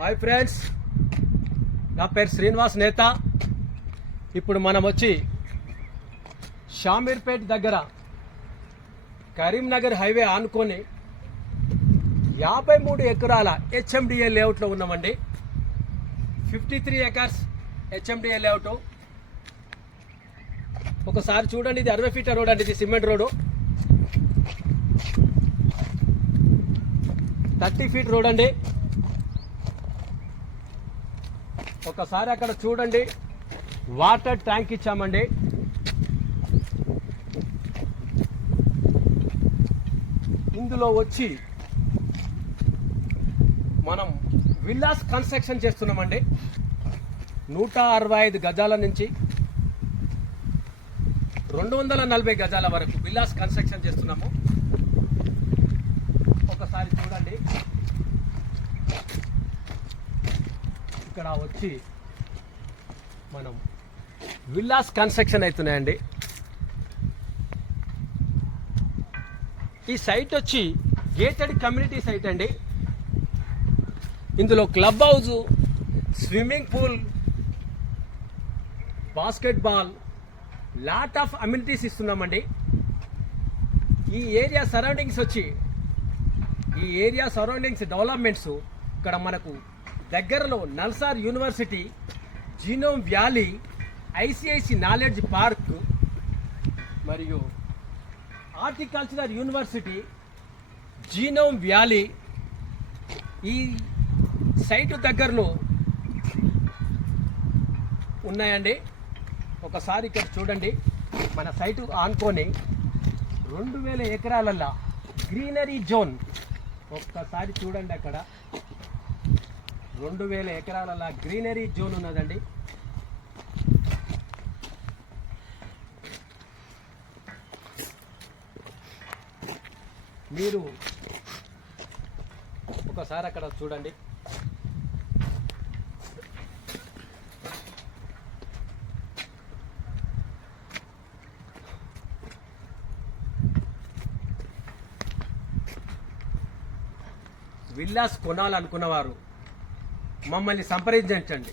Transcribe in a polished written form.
Hi friends, నా పేరు శ్రీనివాస్ నేత. ఇప్పుడు మనం వచ్చి షామీర్పేట్ దగ్గర కరీంనగర్ హైవే ఆనుకొని 53 ఎకరాల హెచ్ఎండిఏ లేఅవుట్లో ఉన్నామండి. 53 ఎకర్స్ హెచ్ఎండిఏ లేఅవుట్. ఒకసారి చూడండి, ఇది 60 ఫీట్ల రోడ్ అండి. ఇది సిమెంట్ రోడ్డు. 30 ఫీట్ రోడ్ అండి. ఒకసారి అక్కడ చూడండి, వాటర్ ట్యాంక్ ఇచ్చామండి. ఇందులో వచ్చి మనం విల్లాస్ కన్స్ట్రక్షన్ చేస్తున్నామండి. 165 గజాల నుంచి 240 గజాల వరకు విల్లాస్ కన్స్ట్రక్షన్ చేస్తున్నాము. ఒకసారి చూడండి, ఇక్కడ వచ్చి మనం విల్లాస్ కన్స్ట్రక్షన్ అవుతున్నాయండి. ఈ సైట్ వచ్చి గేటెడ్ కమ్యూనిటీ సైట్ అండి. ఇందులో club house, swimming pool, basketball, lot of amenities ఇస్తున్నామండి. ఈ ఏరియా సరౌండింగ్స్ డెవలప్మెంట్స్ ఇక్కడ మనకు దగ్గరలో NALSAR University, Genome Valley, ICICI Knowledge Park మరియు హార్టికల్చరల్ యూనివర్సిటీ, జీనోమ్ వ్యాలీ ఈ సైటు దగ్గరలో ఉన్నాయండి. ఒకసారి ఇక్కడ చూడండి, మన సైటు ఆనుకొని 2000 ఎకరాలల్లో గ్రీనరీ జోన్. ఒక్కసారి చూడండి, అక్కడ 2000 ఎకరాలల్లో గ్రీనరీ జోన్ ఉన్నదండి. మీరు ఒకసారి అక్కడ చూడండి. విల్లాస్ కొనాలనుకున్నవారు మమ్మల్ని సంప్రదించండి.